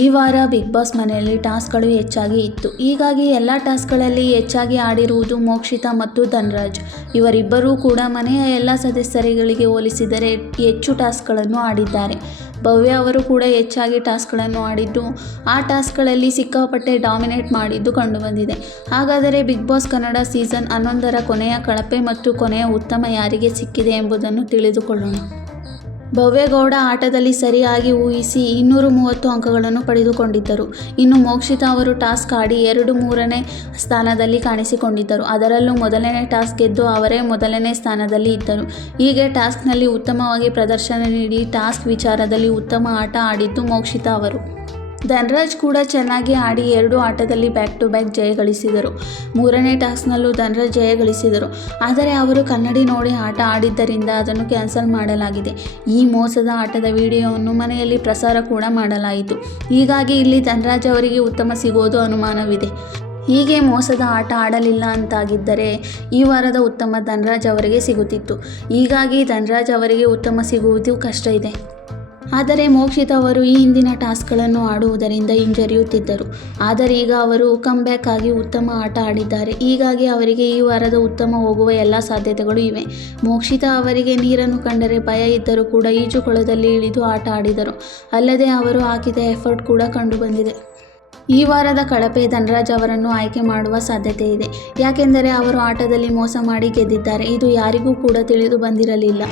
ಈ ವಾರ big boss ಮನೆಯಲ್ಲಿ ಟಾಸ್ಕ್ಗಳು ಹೆಚ್ಚಾಗಿ ಇತ್ತು. ಹೀಗಾಗಿ ಎಲ್ಲ ಟಾಸ್ಕ್ಗಳಲ್ಲಿ ಹೆಚ್ಚಾಗಿ ಆಡಿರುವುದು ಮೋಕ್ಷಿತಾ ಮತ್ತು ಧನ್ರಾಜ್. ಇವರಿಬ್ಬರೂ ಕೂಡ ಮನೆಯ ಎಲ್ಲ ಸದಸ್ಯರುಗಳಿಗೆ ಹೋಲಿಸಿದರೆ ಹೆಚ್ಚು ಟಾಸ್ಕ್ಗಳನ್ನು ಆಡಿದ್ದಾರೆ. ಭವ್ಯ ಅವರು ಕೂಡ ಹೆಚ್ಚಾಗಿ ಟಾಸ್ಕ್ಗಳನ್ನು ಆಡಿದ್ದು, ಆ ಟಾಸ್ಕ್ಗಳಲ್ಲಿ ಸಿಕ್ಕಾಪಟ್ಟೆ ಡಾಮಿನೇಟ್ ಮಾಡಿದ್ದು ಕಂಡುಬಂದಿದೆ. ಹಾಗಾದರೆ ಬಿಗ್ ಬಾಸ್ ಕನ್ನಡ ಸೀಸನ್ ಹನ್ನೊಂದರ ಕೊನೆಯ ಕಳಪೆ ಮತ್ತು ಕೊನೆಯ ಉತ್ತಮ ಯಾರಿಗೆ ಸಿಕ್ಕಿದೆ ಎಂಬುದನ್ನು ತಿಳಿದುಕೊಳ್ಳೋಣ. ಭವ್ಯಗೌಡ ಆಟದಲ್ಲಿ ಸರಿಯಾಗಿ ಊಹಿಸಿ ಇನ್ನೂರು ಮೂವತ್ತು ಅಂಕಗಳನ್ನು ಪಡೆದುಕೊಂಡಿದ್ದರು. ಇನ್ನು ಮೋಕ್ಷಿತಾ ಅವರು ಟಾಸ್ಕ್ ಆಡಿ ಎರಡು ಮೂರನೇ ಸ್ಥಾನದಲ್ಲಿ ಕಾಣಿಸಿಕೊಂಡಿದ್ದರು. ಅದರಲ್ಲೂ ಮೊದಲನೇ ಟಾಸ್ಕ್ ಗೆದ್ದು ಅವರೇ ಮೊದಲನೇ ಸ್ಥಾನದಲ್ಲಿ ಇದ್ದರು. ಹೀಗೆ ಟಾಸ್ಕ್ನಲ್ಲಿ ಉತ್ತಮವಾಗಿ ಪ್ರದರ್ಶನ ನೀಡಿ ಟಾಸ್ಕ್ ವಿಚಾರದಲ್ಲಿ ಉತ್ತಮ ಆಟ ಆಡಿದ್ದು ಮೋಕ್ಷಿತಾ ಅವರು. ಧನ್ರಾಜ್ ಕೂಡ ಚೆನ್ನಾಗಿ ಆಡಿ ಎರಡು ಆಟದಲ್ಲಿ ಬ್ಯಾಕ್ ಟು ಬ್ಯಾಕ್ ಜಯ ಗಳಿಸಿದರು. ಮೂರನೇ ಟಾಸ್ಕ್ನಲ್ಲೂ ಧನ್ರಾಜ್ ಜಯ ಗಳಿಸಿದರು. ಆದರೆ ಅವರು ಕನ್ನಡಿ ನೋಡಿ ಆಟ ಆಡಿದ್ದರಿಂದ ಅದನ್ನು ಕ್ಯಾನ್ಸಲ್ ಮಾಡಲಾಗಿದೆ. ಈ ಮೋಸದ ಆಟದ ವಿಡಿಯೋವನ್ನು ಮನೆಯಲ್ಲಿ ಪ್ರಸಾರ ಕೂಡ ಮಾಡಲಾಯಿತು. ಹೀಗಾಗಿ ಇಲ್ಲಿ ಧನ್ರಾಜ್ ಅವರಿಗೆ ಉತ್ತಮ ಸಿಗೋದು ಅನುಮಾನವಿದೆ. ಹೀಗೆ ಮೋಸದ ಆಟ ಆಡಲಿಲ್ಲ ಅಂತಾಗಿದ್ದರೆ ಈ ವಾರದ ಉತ್ತಮ ಧನ್ರಾಜ್ ಅವರಿಗೆ ಸಿಗುತ್ತಿತ್ತು. ಹೀಗಾಗಿ ಧನ್ರಾಜ್ ಅವರಿಗೆ ಉತ್ತಮ ಸಿಗುವುದು ಕಷ್ಟ ಇದೆ. ಆದರೆ ಮೋಕ್ಷಿತ್ ಅವರು ಈ ಹಿಂದಿನ ಟಾಸ್ಕ್ಗಳನ್ನು ಆಡುವುದರಿಂದ ಹಿಂಜರಿಯುತ್ತಿದ್ದರು. ಆದರೆ ಈಗ ಅವರು ಕಮ್ಬ್ಯಾಕ್ ಆಗಿ ಉತ್ತಮ ಆಟ ಆಡಿದ್ದಾರೆ. ಹೀಗಾಗಿ ಅವರಿಗೆ ಈ ವಾರದ ಉತ್ತಮ ಹೋಗುವ ಎಲ್ಲ ಸಾಧ್ಯತೆಗಳು ಇವೆ. ಮೋಕ್ಷಿತಾ ಅವರಿಗೆ ನೀರನ್ನು ಕಂಡರೆ ಭಯ ಇದ್ದರೂ ಕೂಡ ಈಜುಕೊಳದಲ್ಲಿ ಇಳಿದು ಆಟ ಆಡಿದರು. ಅಲ್ಲದೆ ಅವರು ಹಾಕಿದ ಎಫರ್ಟ್ ಕೂಡ ಕಂಡುಬಂದಿದೆ. ಈ ವಾರದ ಕಳಪೆ ಧನರಾಜ್ ಅವರನ್ನು ಆಯ್ಕೆ ಮಾಡುವ ಸಾಧ್ಯತೆ ಇದೆ. ಯಾಕೆಂದರೆ ಅವರು ಆಟದಲ್ಲಿ ಮೋಸ ಮಾಡಿ ಗೆದ್ದಿದ್ದಾರೆ. ಇದು ಯಾರಿಗೂ ಕೂಡ ತಿಳಿದು ಬಂದಿರಲಿಲ್ಲ.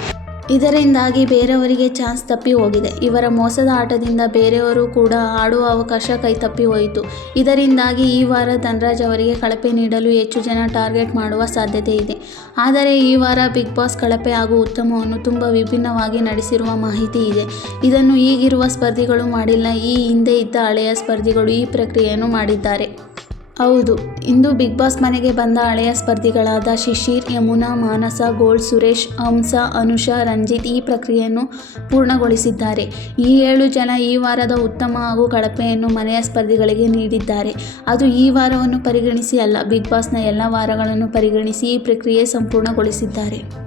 ಇದರಿಂದಾಗಿ ಬೇರೆಯವರಿಗೆ ಚಾನ್ಸ್ ತಪ್ಪಿ ಹೋಗಿದೆ. ಇವರ ಮೋಸದ ಆಟದಿಂದ ಬೇರೆಯವರು ಕೂಡ ಆಡುವ ಅವಕಾಶ ಕೈತಪ್ಪಿ ಹೋಯಿತು. ಇದರಿಂದಾಗಿ ಈ ವಾರ ಧನರಾಜ್ ಅವರಿಗೆ ಕಳಪೆ ನೀಡಲು ಹೆಚ್ಚು ಜನ ಟಾರ್ಗೆಟ್ ಮಾಡುವ ಸಾಧ್ಯತೆ ಇದೆ. ಆದರೆ ಈ ವಾರ ಬಿಗ್ ಬಾಸ್ ಕಳಪೆ ಹಾಗೂ ಉತ್ತಮವನ್ನು ತುಂಬ ವಿಭಿನ್ನವಾಗಿ ನಡೆಸಿರುವ ಮಾಹಿತಿ ಇದೆ. ಇದನ್ನು ಈಗಿರುವ ಸ್ಪರ್ಧಿಗಳು ಮಾಡಿಲ್ಲ. ಈ ಹಿಂದೆ ಇದ್ದ ಹಳೆಯ ಸ್ಪರ್ಧಿಗಳು ಈ ಪ್ರಕ್ರಿಯೆಯನ್ನು ಮಾಡಿದ್ದಾರೆ. ಹೌದು. ಇಂದು ಬಿಗ್ ಬಾಸ್ ಮನೆಗೆ ಬಂದ ಹಳೆಯ ಸ್ಪರ್ಧಿಗಳಾದ ಶಿಶಿರ್, ಯಮುನಾ, ಮಾನಸ ಗೋಲ್ಡ್ ಸುರೇಶ್, ಹಂಸ, ಅನುಷಾ, ರಂಜಿತ್ ಈ ಪ್ರಕ್ರಿಯೆಯನ್ನು ಪೂರ್ಣಗೊಳಿಸಿದ್ದಾರೆ. ಈ ಏಳು ಜನ ಈ ವಾರದ ಉತ್ತಮ ಹಾಗೂ ಕಳಪೆಯನ್ನು ಮನೆಯ ಸ್ಪರ್ಧಿಗಳಿಗೆ ನೀಡಿದ್ದಾರೆ. ಅದು ಈ ವಾರವನ್ನು ಪರಿಗಣಿಸಿ ಅಲ್ಲ, ಬಿಗ್ ಬಾಸ್ನ ಎಲ್ಲ ವಾರಗಳನ್ನು ಪರಿಗಣಿಸಿ ಈ ಪ್ರಕ್ರಿಯೆ ಸಂಪೂರ್ಣಗೊಳಿಸಿದ್ದಾರೆ.